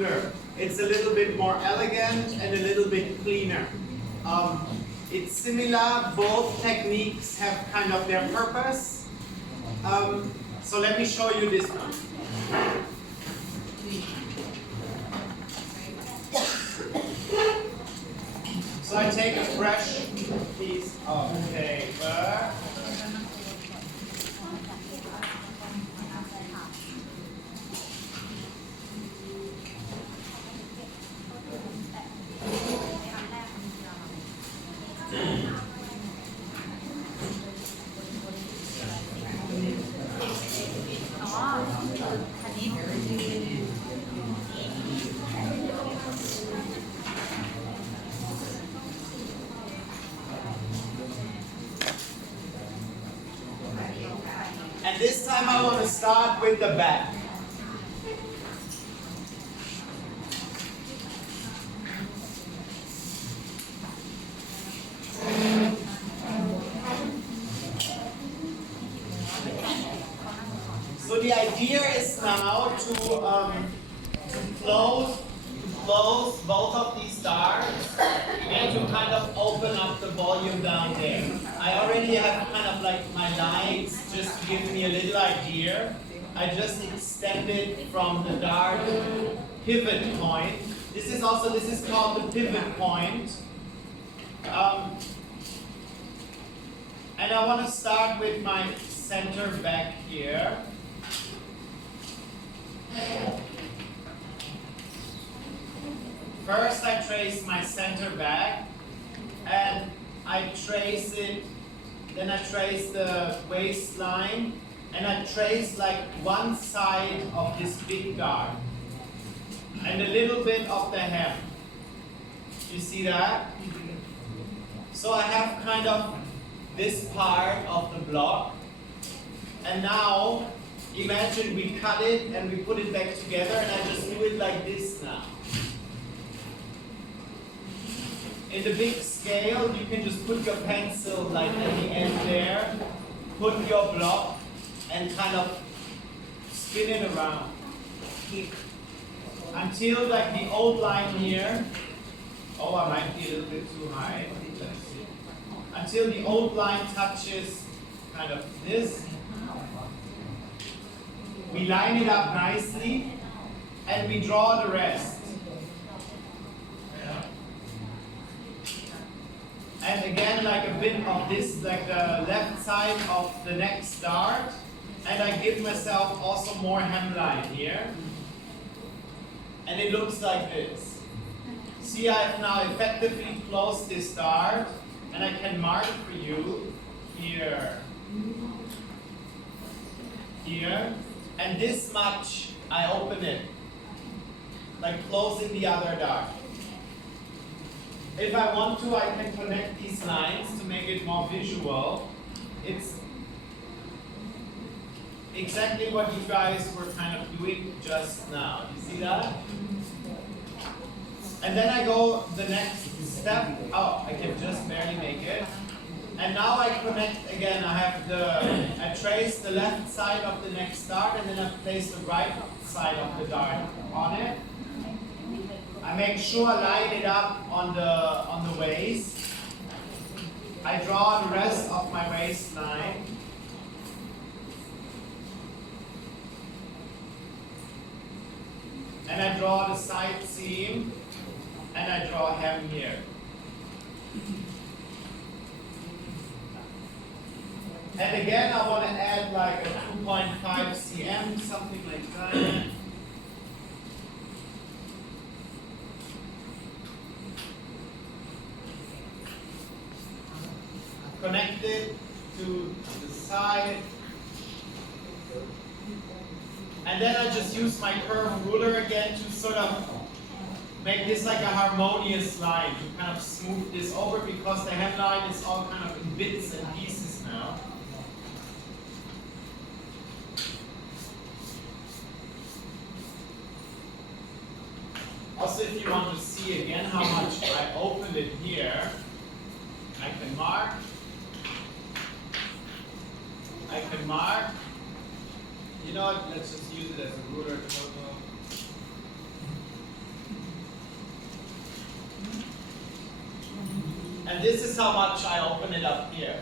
It's a little bit more elegant and a little bit cleaner. It's similar, both techniques have kind of their purpose. So let me show you this one. So I take a fresh piece of paper. And this time I want to start with the back. So the idea is now to close both of these darts and to kind of open up the volume down there. I already have kind of like my lines just to give me a little idea. I just extended from the dart pivot point. This is called the pivot point. And I want to start with my center back here. First I trace my center back and I trace it, then I trace the waistline and I trace like one side of this big dart and a little bit of the hem. You see that? So I have kind of this part of the block, and now imagine we cut it and we put it back together, and I just do it like this now. In the big scale, you can just put your pencil like at the end there, put your block, and kind of spin it around until like the old line here. Oh, I might be a little bit too high. Let's see. Until the old line touches kind of this. We line it up nicely, and we draw the rest. And again, like a bit of this, like the left side of the next dart. And I give myself also more hemline here. And it looks like this. See, I've now effectively closed this dart, and I can mark for you here, here, and this much I open it, like closing the other dart. If I want to, I can connect these lines to make it more visual. It's exactly what you guys were kind of doing just now. You see that? And then I go the next step. Oh, I can just barely make it. And now I connect again. I trace the left side of the next dart, and then I place the right side of the dart on it. I make sure I line it up on the waist. I draw the rest of my waistline. And I draw the side seam, and I draw hem here. And again, I want to add like a 2.5 cm, something like that. Connect it to the side. And then I just use my curved ruler again to sort of make this like a harmonious line, to kind of smooth this over, because the hemline is all kind of in bits and pieces now. Also, if you want to see again how much I opened it here, I can mark. I can mark. You know what? Let's just use it as a ruler. And this is how much I open it up here.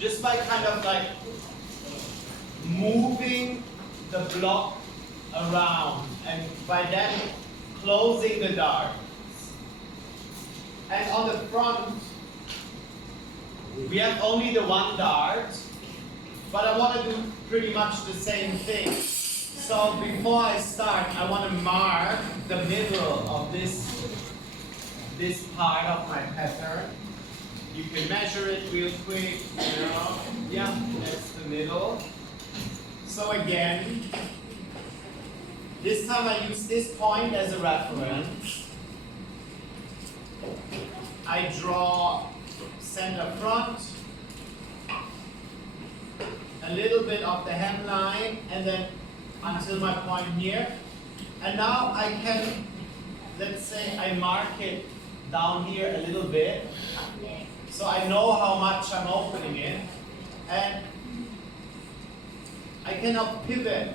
Just by kind of like moving the block around, and by that closing the darts. And on the front, we have only the one dart, but I want to do pretty much the same thing. So before I start, I want to mark the middle of this part of my pattern. You can measure it real quick, you know. Yeah, that's the middle. So again, this time I use this point as a reference. I draw center front, a little bit of the hemline, and then until my point here. And now I can, let's say I mark it down here a little bit, so I know how much I'm opening it, and I can now pivot,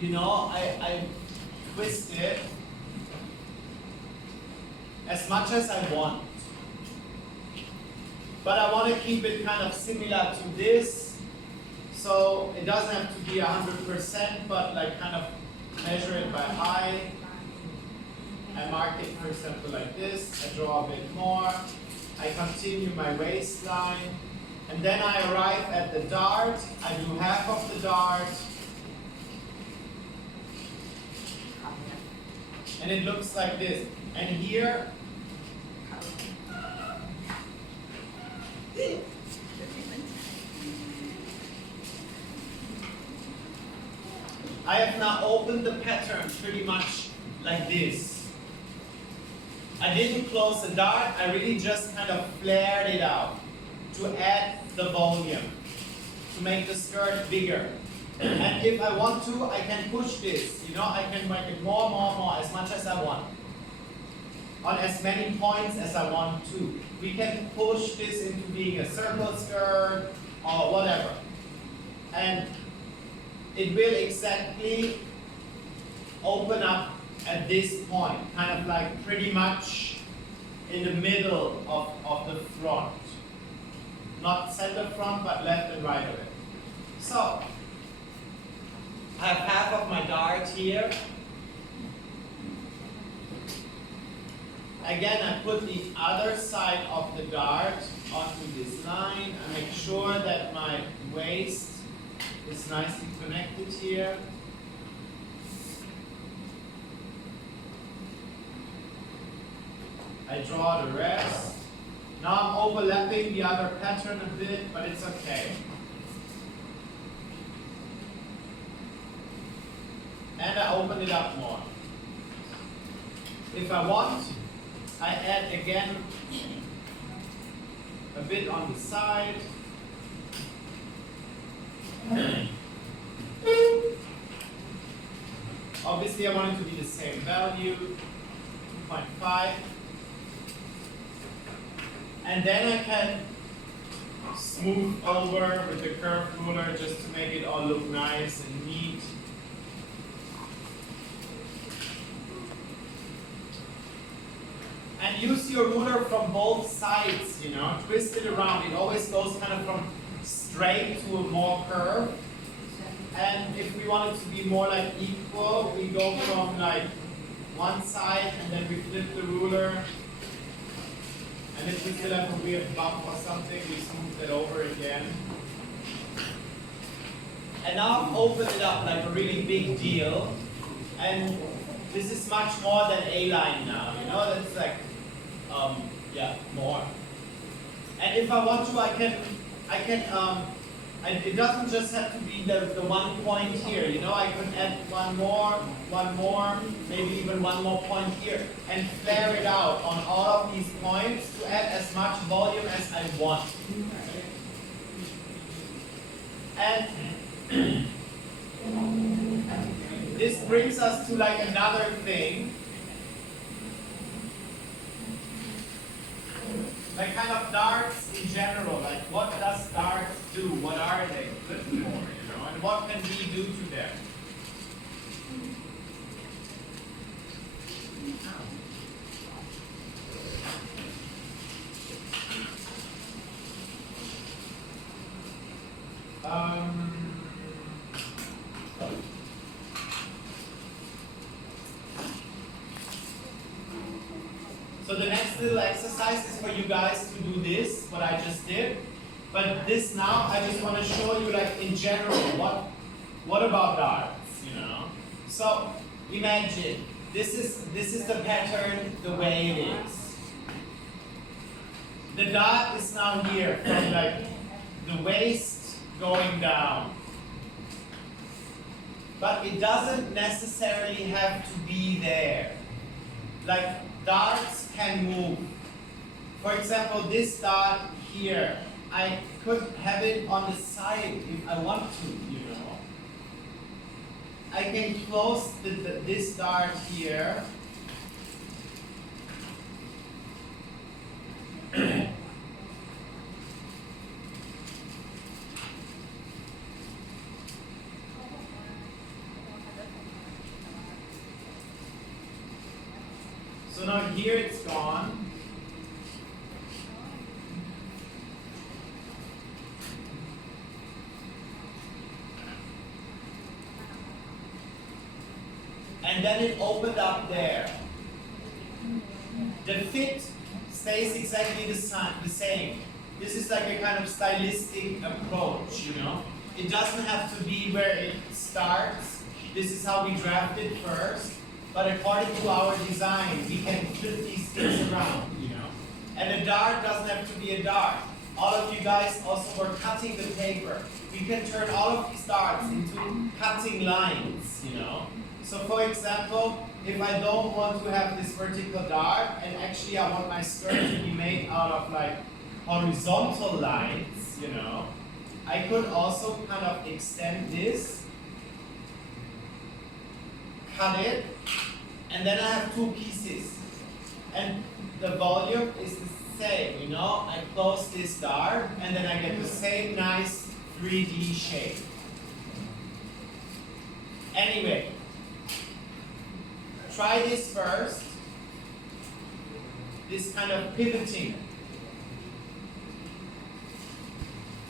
you know, I twist it as much as I want. But I want to keep it kind of similar to this, so it doesn't have to be 100%, but like kind of measure it by eye. I mark it, for example, like this. I draw a bit more. I continue my waistline, and then I arrive at the dart. I do half of the dart, and it looks like this. And here, I have now opened the pattern pretty much like this. I didn't close the dart, I really just kind of flared it out to add the volume, to make the skirt bigger. And if I want to, I can push this, you know, I can make it more, as much as I want. On as many points as I want to. We can push this into being a circle skirt or whatever. And it will exactly open up at this point, kind of like pretty much in the middle of the front. Not center front, but left and right of it. So, I have half of my dart here. Again, I put the other side of the dart onto this line. I make sure that my waist is nicely connected here. I draw the rest. Now I'm overlapping the other pattern a bit, but it's okay. And I open it up more. If I want, I add again a bit on the side. Obviously I want it to be the same value, 2.5. And then I can smooth over with the curved ruler just to make it all look nice and neat. And use your ruler from both sides, you know, twist it around. It always goes kind of from straight to a more curve. And if we want it to be more like equal, we go from like one side and then we flip the ruler. And if we still have a weird bump or something, we smooth it over again. And now I've opened it up like a really big deal. And this is much more than A-line now, you know, that's like, yeah, more. And if I want to, I can, it doesn't just have to be the 1 point here, you know, I can add one more, maybe even one more point here, and flare it out on all of these points to add as much volume as I want. And this brings us to like another thing, like kind of darts in general, like what does darts do? What are they good for, you know? And what can we do to them? this little exercise is for you guys to do this, what I just did. But this now, I just want to show you like in general, what about darts, you know? So imagine, this is the pattern the way it is. The dart is now here from like the waist going down. But it doesn't necessarily have to be there. Like darts can move. For example, this dart here, I could have it on the side if I want to, you know. I can close this dart here. So now here it's gone. And then it opened up there. The fit stays exactly the same. This is like a kind of stylistic approach, you know. It doesn't have to be where it starts. This is how we draft it first. But according to our design, we can flip these things around, you know. And a dart doesn't have to be a dart. All of you guys also were cutting the paper. We can turn all of these darts into cutting lines, you know. So for example, if I don't want to have this vertical dart, and actually I want my skirt to be made out of like horizontal lines, you know, I could also kind of extend this, cut it, and then I have two pieces. And the volume is the same, you know, I close this dart, and then I get the same nice 3D shape. Anyway, try this first, this kind of pivoting.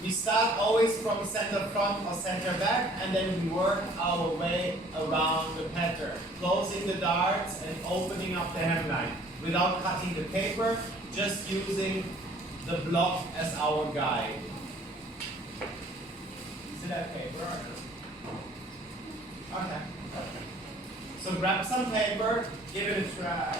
We start always from center front or center back, and then we work our way around the pattern, closing the darts and opening up the hemline without cutting the paper, just using the block as our guide. Is it that paper or no? Okay. So grab some paper, give it a try.